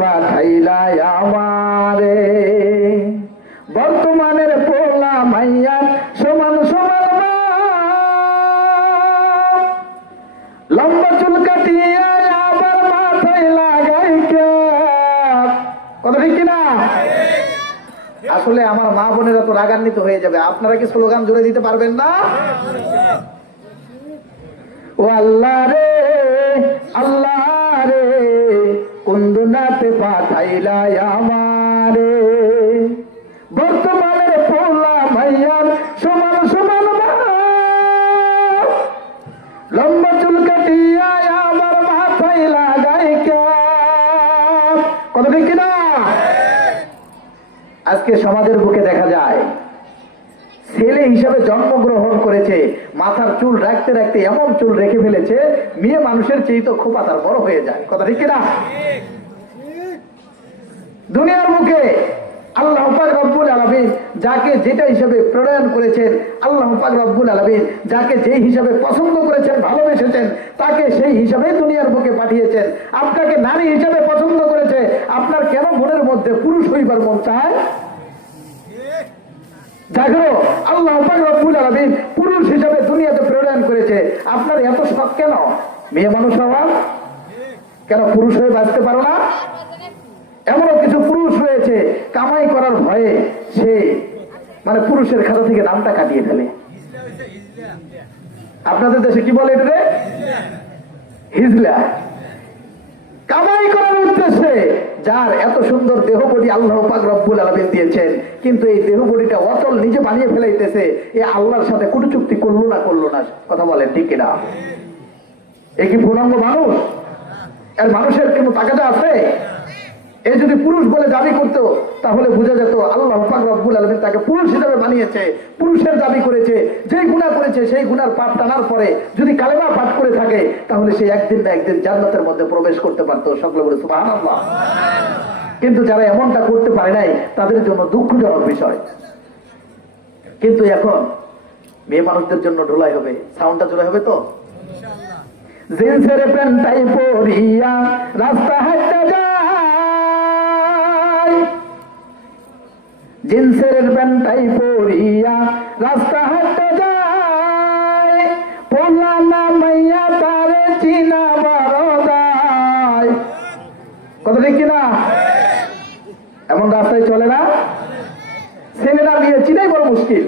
পাঠাইলাই আমারে। বর্তমানের পোলা মাইয়া, সমান সমান লম্বা চুল কাটিয়া আবার মাথায় কথা ঠিক কিনা? আসলে আমার মা বোনেরা তো রাগান্বিত হয়ে যাবে। আপনারা কি স্লোগান জুড়ে দিতে পারবেন না? ও আল্লাহ রে আল্লাহ রে। কুন্দনাতে পাঠাইলা আমারে বর্তমানের পোলা ভাইয়ার সমান সমান। লম্বা চুল কাটিয়া আমার মাথায় লাগাই। কথা ঠিক কিনা আজকে সমাজের বুকে দেখা যায়, ছেলে হিসাবে জন্মগ্রহণ করেছে, মাথার চুল রাখতে রাখতে এমন চুল রেখে ফেলেছে, মেয়ে মানুষের চেয়ে তো খোপা তার বড় হয়ে যায় কথা ঠিক কিনা দুনিয়ার মুখে আল্লাহ পাক রব্বুল আলামিন যাকে যেটা হিসাবে প্রণয়ন করেছেন আল্লাহ রব্বুল আলামিন, যাকে যে হিসাবে পছন্দ করেছেন, ভালোবেসেছেন, তাকে সেই হিসাবে দুনিয়ার বুকে পাঠিয়েছেন। আপনাকে নারী হিসাবে পছন্দ করেছে, আপনার কেন মনের মধ্যে পুরুষ হইবার মন চায়? আল্লাহ রব্বুল আলামিন পুরুষ হিসাবে দুনিয়াতে প্রেরণ করেছে। আপনার এত শখ কেন? মেয়ে মানুষ হওয়ার কেন পুরুষ হয়ে বাঁচতে পারো না? এমনও কিছু পুরুষ রয়েছে, কামাই করার ভয়ে সে মানে পুরুষের খাতা থেকে নামটা কাটিয়ে ফেলে। আপনাদের দেশে কি বলে এটা হিজলা। কামাই করার উদ্দেশ্যে, যার এত সুন্দর দেহ বডি আল্লাহ পাক রব্বুল আলামিন দিয়েছেন, কিন্তু এই দেহ বডিটা অচল নিজে বানিয়ে ফেলাইতেছে, এ আল্লাহর সাথে কোনো চুক্তি করল না করল না, কথা বলেন ঠিক না এ কি পূর্ণাঙ্গ মানুষ? এর মানুষের কোনো তাকাটা আছে? এ যদি পুরুষ বলে দাবি করতো তাহলে বোঝা যেত আল্লাহ পাক রব্বুল আলামিন তাকে পুরুষ হিসেবে বানিয়েছে পুরুষের দাবি করেছে যেই গুণা করেছে সেই গুনার পাপ টানার পরে যদি কালেমা পাঠ করে থাকে তাহলে সে একদিন না একদিন জান্নাতের মধ্যে প্রবেশ করতে পারতো। সকলে বলে সুবহানাল্লাহ। কিন্তু যারা এমনটা করতে পারে নাই তাদের জন্য দুঃখজনক বিষয়। কিন্তু এখন মেয়ে মানুষদের জন্য ঢোলাই হবে। সাউন্ডটা জোরে হবে তো? জিন্সের প্যান্টাই পরিয়া রাস্তা হাঁটতে যায় জিন্সের প্যান্টাই পরিয়া, রাস্তা হাঁটতে যায়। পোলা না মাইয়া তারে চিনা বারো যায় কথা ঠিক কিনা? এমন রাস্তায় চলে না? ছেলেরা বিয়ে চিনাই বড় মুশকিল।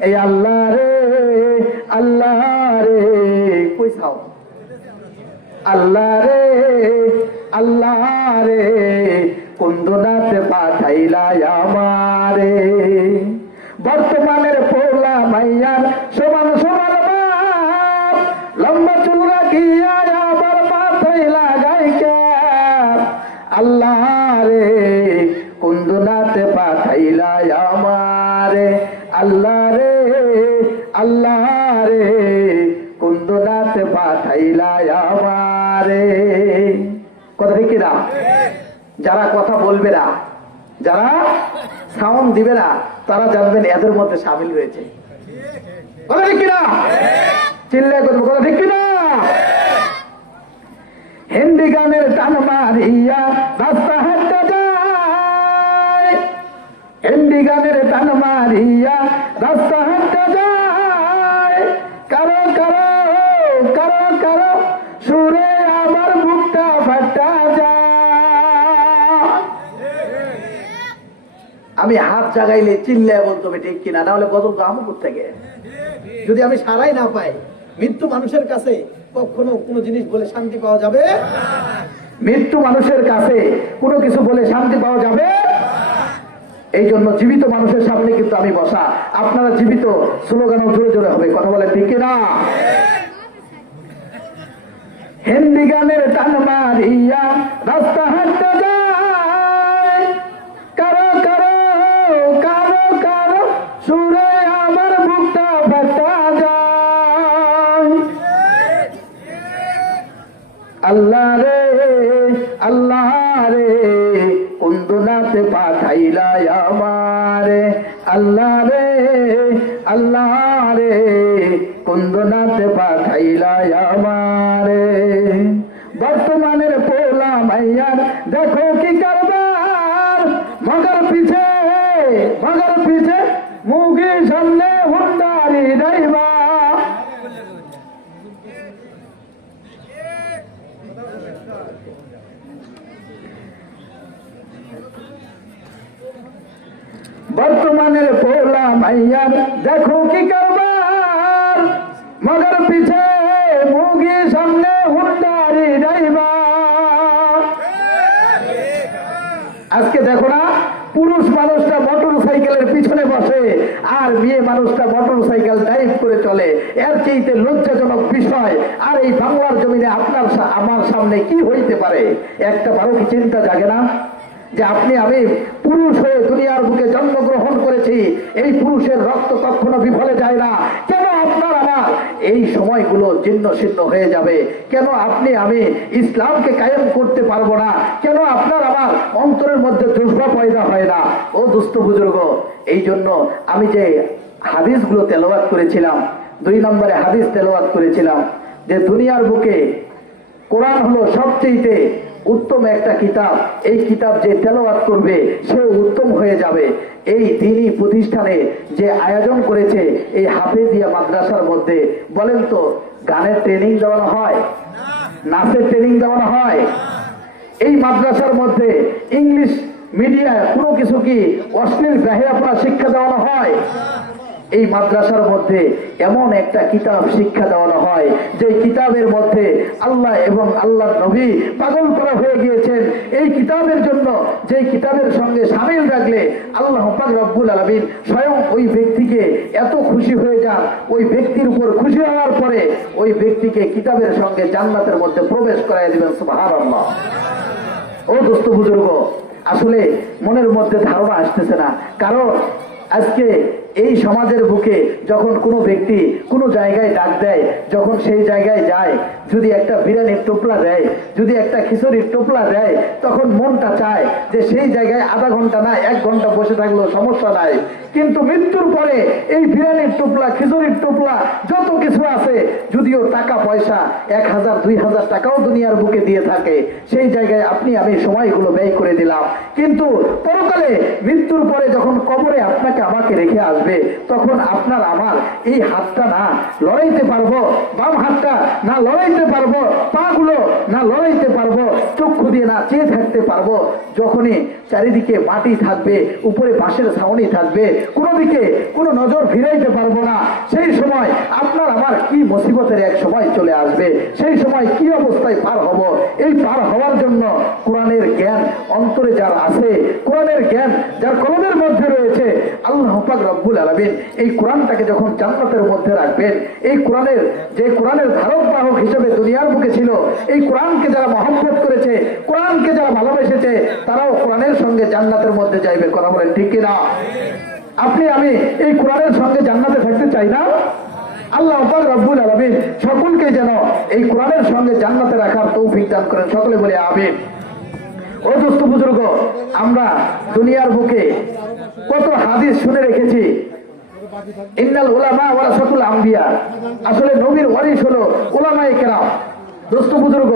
এই আল্লাহ রে আল্লাহ রে, কই আল্লাহ রে আল্লাহ রে কুন্দনাতে পাঠাইলা আমারে? বর্তমানের পোলা মাইয়ার সমান সমান লম্বা চুল রাখিয়া আবার মাথায় লাগাই আল্লাহ রে কুন্দনাতে পাঠাইলা আল্লাহ রে আল্লাহ রে কুন্দনাতে পাঠাইলা আমারে। কথা ঠিক না যারা কথা বলবে না, যারা সাউন্ড দিবে না, তারা জানবেন এদের মধ্যে সামিল হয়েছে। কথা ঠিক কিনা? চিল্লে করব কথা ঠিক কিনা? হিন্দি গানের টান মারিয়া রাস্তা হাঁটতে যায়। হিন্দি গানের মারিয়া রাস্তা হাঁটতে যায়। কারও কারও কারও কারও সুরে আমার বুকটা ফাটা যায়। আমি হাত জাগাইলে চিল্লে বলতে ঠিক কিনা না হলে গজল তো আমুকুর থেকে যদি আমি সারাই না পাই মৃত্যু মানুষের কাছে কখনো কোনো জিনিস বলে শান্তি পাওয়া যাবে? মৃত্যু মানুষের কাছে কোনো কিছু বলে শান্তি পাওয়া যাবে? এই জন্য জীবিত মানুষের সামনে কিন্তু আমি বসা। আপনারা জীবিত, স্লোগান জোরে জোরে হবে। কথা বলে ঠিক না হিন্দি গানের টান মারিয়া, রাস্তা হাঁটতে পাঠাইলা আমারে আল্লাহ রে আল্লাহ রে কুন্দনাতে পাঠাইলাই বর্তমানের পোলা মাইয়ার, দেখো কি কারবার, মগর পিছে মগর পিছে মুগি সামনে হুন্ডারি যাইবা আজকে দেখো না, পুরুষ মানুষটা মোটর সাইকেলের পিছনে বসে, আর মেয়ে মানুষটা মোটর সাইকেল ড্রাইভ করে চলে। এর চেয়েতে লজ্জাজনক বিষয়, আর এই বাংলার জমিনে আপনার আমার সামনে কি হইতে পারে? একটা বারো কি চিন্তা জাগে না? যে আপনি, আমি পুরুষ হয়ে দুনিয়ার বুকে জন্মগ্রহণ করেছি, এই পুরুষের রক্ত কখনো বিফলে যায় না। কেন এই সময়গুলো জীর্ণ শীর্ণ হয়ে যাবে। কেন আপনি, আমি ইসলামকে কায়েম করতে পারব না? কেন আপনার আমার অন্তরের মধ্যে জজবা পয়দা হয় না? ও দুস্থ বুজুর্গ, এই জন্য আমি যে হাদিসগুলো তেলাওয়াত করেছিলাম, দুই নম্বরে হাদিস তেলাওয়াত করেছিলাম, যে দুনিয়ার বুকে কোরআন হলো সবচেয়ে উত্তম একটা কিতাব। এই কিতাব যে তেলাওয়াত করবে, সে উত্তম হয়ে যাবে। এই দিনই প্রতিষ্ঠানে যে আয়োজন করেছে এই হাফেজিয়া মাদ্রাসার মধ্যে, বলেন তো, গানের ট্রেনিং দেওয়ানো হয়? নাচের ট্রেনিং দেওয়ানো হয়? এই মাদ্রাসার মধ্যে ইংলিশ মিডিয়ায় কোনো কিছু কি অশ্লীল আপনার শিক্ষা দেওয়ানো হয়? এই মাদ্রাসার মধ্যে এমন একটা কিতাব শিক্ষা দেওয়ানো হয় যে কিতাবের মধ্যে আল্লাহ এবং আল্লাহ নবী পাগল করা হয়ে গিয়েছেন। এই কিতাবের জন্য যে কিতাবের সঙ্গে সামিল রাখলে আল্লাহ রব্বুল আলমিন স্বয়ং ওই ব্যক্তিকে এত খুশি হয়ে যান। ওই ব্যক্তির উপর খুশি হওয়ার পরে ওই ব্যক্তিকে কিতাবের সঙ্গে জান্নাতের মধ্যে প্রবেশ করাই দিবেন সুবাহ আল্লাহ ও দোস্ত বুজুর্গ, আসলে মনের মধ্যে ধারণা আসতেছে না। কারণ আজকে এই সমাজের বুকে যখন কোনো ব্যক্তি কোনো জায়গায় ডাক দেয়, যখন সেই জায়গায় যায়, যদি একটা বিরিয়ানির টোপলা দেয়, যদি একটা খিচুড়ির টোপলা দেয়, তখন মনটা চায় যে সেই জায়গায় আধা ঘণ্টা না, এক ঘণ্টা বসে থাকলেও সমস্যা নাই। কিন্তু মৃত্যুর পরে এই বিরিয়ানির টোপলা, খিচুড়ির টোপলা, যত কিছু আছে যদিও টাকা, পয়সা এক হাজার, দুই হাজার টাকাও দুনিয়ার বুকে দিয়ে থাকে, সেই জায়গায় আপনি, আমি সময়গুলো ব্যয় করে দিলাম। কিন্তু পরকালে মৃত্যুর পরে যখন কবরে আপনাকে আমাকে রেখে আসবে, তখন আপনার আমার এই হাতটা না লড়াইতে পারব, বাম হাতটা না লড়াইতে পারব পা গুলো না লড়াইতে পারব, চক্ষু দিয়ে না চেয়ে থাকতে পারব, যখনই চারিদিকে মাটি থাকবে, উপরে বাঁশের ছাউনি থাকবে, কোনো দিকে কোনো নজর ফিরাইতে পারব না, সেই সময় আপনার আমার কি মুসিবতের এক সময় চলে আসবে। সেই সময় কি অবস্থায় পার হব? এই পার হওয়ার জন্য কোরআনের জ্ঞান অন্তরে যার আছে, কোরআনের জ্ঞান যার কলমের মধ্যে রয়েছে, আল্লাহ পাক রব্বুল আলমিন এই কোরআনটাকে যখন জান্নাতের মধ্যে রাখবেন, এই কোরআনের যে কোরআনের ধারক বাহক হিসেবে দুনিয়ার বুকে ছিল, এই কোরআনকে যারা মহব্বত করেছে, কোরআনকে যারা ভালোবেসেছে, তারাও কোরআনের সঙ্গে জান্নাতের মধ্যে যাইবে। কথা বলেন ঠিক কিনা? আপনি, আমি এই কোরআনের সঙ্গে জান্নাতে থাকতে চাই না? আল্লাহ রব্বুল আলমিন সকলকে যেন এই কোরআনের সঙ্গে জান্নাতে রাখার তৌফিক দান করেন। সকলে বলে আমিন। ও দোস্ত বুজুর্গ, আমরা দুনিয়ার বুকে কত হাদিস শুনে রেখেছি। ইন্নাল ওলামা ওয়ারাসাতুল আম্বিয়া। আসলে নবীর ওয়ারিস হলো ওলামায়ে কেরাম। দোস্ত বুজুর্গ,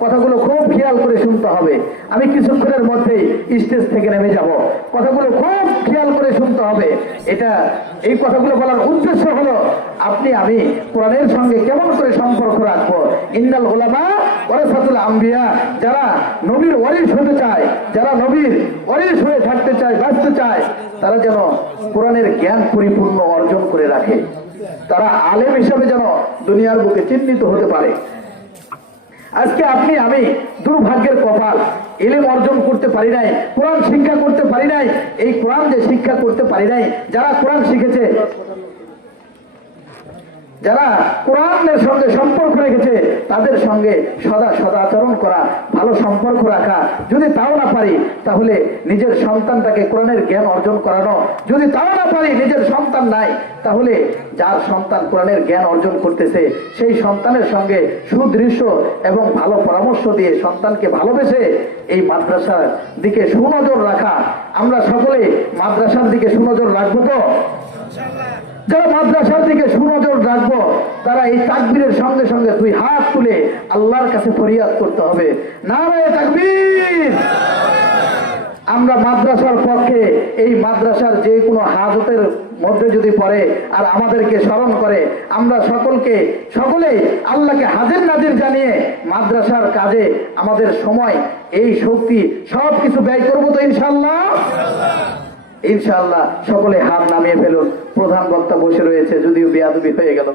কথাগুলো খুব খেয়াল করে শুনতে হবে। আমি কিছুক্ষণের মধ্যেই স্টেজ থেকে নেমে যাব। কথাগুলো খুব খেয়াল করে শুনতে হবে। এটা, এই কথাগুলো বলার উদ্দেশ্য হলো, আপনি, আমি কোরআনের সঙ্গে কেমন করে সম্পর্ক রাখব? ইন্নাল ওলামা ওয়ারাসাতুল আম্বিয়া, যারা নবীর ওয়ারিস হতে চায়, যারা নবীর ওয়ারিস হয়ে থাকতে চায়, বাঁচতে চায়, তারা যেন কোরআনের জ্ঞান পরিপূর্ণ অর্জন করে রাখে। তারা আলেম হিসাবে যেন দুনিয়ার বুকে চিহ্নিত হতে পারে। আজকে আপনি, আমি দুর্ভাগ্যের কপাল এলেম অর্জন করতে পারি নাই, কোরআন শিক্ষা করতে পারি নাই, এই কোরআন যে শিক্ষা করতে পারি নাই, যারা কোরআন শিখেছে যারা কোরআনের সঙ্গে সম্পর্ক রেখেছে, তাদের সঙ্গে সদা সদাচরণ করা, ভালো সম্পর্ক রাখা। যদি তাও না পারি, তাহলে নিজের সন্তানটাকে কোরআনের জ্ঞান অর্জন করানো। যদি তাও না পারি, নিজের সন্তান নাই, তাহলে যার সন্তান কোরআনের জ্ঞান অর্জন করতেছে, সেই সন্তানের সঙ্গে সুদৃশ্য এবং ভালো পরামর্শ দিয়ে সন্তানকে ভালোবেসে এই মাদ্রাসার দিকে সুনজর রাখা। আমরা সকলে মাদ্রাসার দিকে সুনজর রাখব তো? যারা মাদ্রাসার দিকে সুনজর রাখব, তারা এই তাকবীরের সঙ্গে সঙ্গে দুই হাত তুলে আল্লাহর কাছে ফরিয়াদ করতে হবে। নারায় তাকবীর! আমরা মাদ্রাসার পক্ষে এই মাদ্রাসার যে কোনো হাজতের মধ্যে যদি পড়ে আর আমাদেরকে স্মরণ করে, আমরা সকলকে, সকলেই আল্লাহকে হাজির নাজির জানিয়ে মাদ্রাসার কাজে আমাদের সময়, এই শক্তি সব কিছু ব্যয় করব তো ইনশাল্লাহ ইনশাআল্লাহ সকলে হাত নামিয়ে ফেলুন। প্রধান বক্তা বসে রয়েছে যদিও বেয়াদবি হয়ে গেল।